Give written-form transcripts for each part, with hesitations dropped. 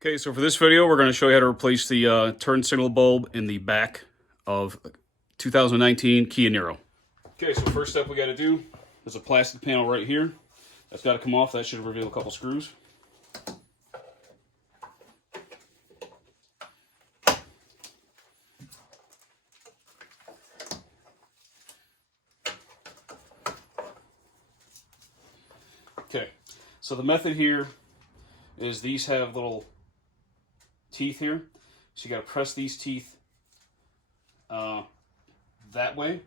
Okay, so for this video, we're going to show you how to replace the turn signal bulb in the back of 2019 Kia Niro. Okay, so first step we got to do is a plastic panel right here. That's got to come off. That should reveal a couple screws. Okay, so the method here is these have little teeth here, so you got to press these teeth that way.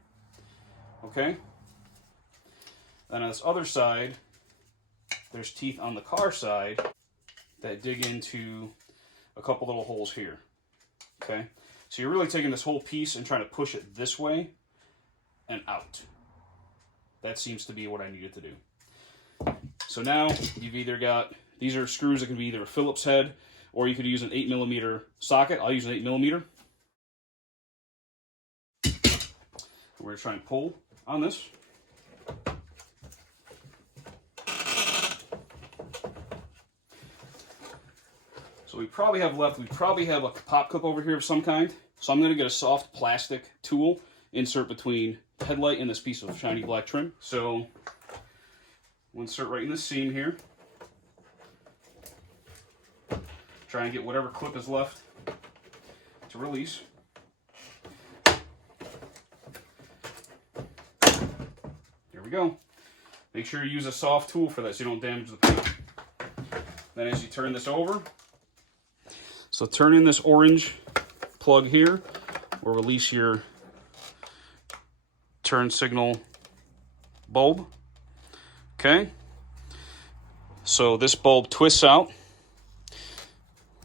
Okay, then on this other side, there's teeth on the car side that dig into a couple little holes here. Okay, so you're really taking this whole piece and trying to push it this way and out. That seems to be what I needed to do. So now you've either got, these are screws that can be either a Phillips head or you could use an 8mm socket. I'll use an 8mm. We're going to try and pull on this. So we probably have left, we probably have a pop clip over here of some kind. So I'm going to get a soft plastic tool, insert between the headlight and this piece of shiny black trim. So we'll insert right in the seam here. Try and get whatever clip is left to release. There we go. Make sure you use a soft tool for that so you don't damage the paint. Then as you turn this over, so turn in this orange plug here, or release your turn signal bulb. Okay. So this bulb twists out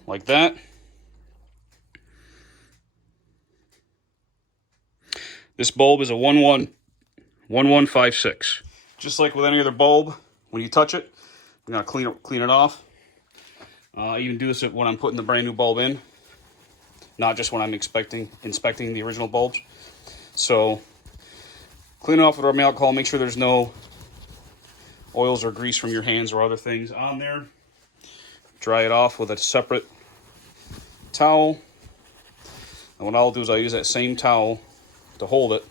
like that. This bulb is a 1156. Just like with any other bulb, when you touch it, I'm gonna clean it off. I even do this when I'm putting the brand new bulb in, not just when I'm inspecting the original bulbs. So clean it off with rubbing alcohol. Make sure there's no oils or grease from your hands or other things on there. Dry it off with a separate towel. And what I'll do is I'll use that same towel to hold it.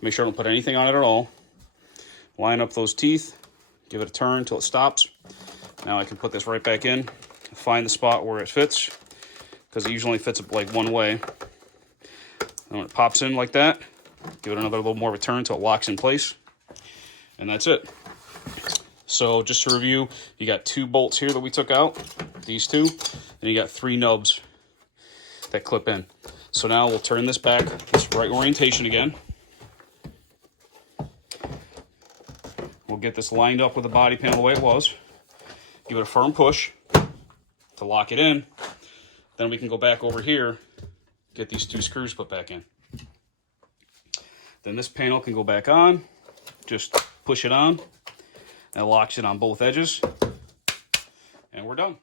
Make sure I don't put anything on it at all. Line up those teeth. Give it a turn until it stops. Now I can put this right back in. Find the spot where it fits, because it usually fits like one way. And when it pops in like that, give it another little more of a turn until it locks in place. And that's it. So just to review, you got 2 bolts here that we took out, these 2, and you got 3 nubs that clip in. So now we'll turn this back, this right orientation again. We'll get this lined up with the body panel the way it was. Give it a firm push to lock it in. Then we can go back over here, get these 2 screws put back in. Then this panel can go back on. Just push it on. That locks it on both edges. And we're done.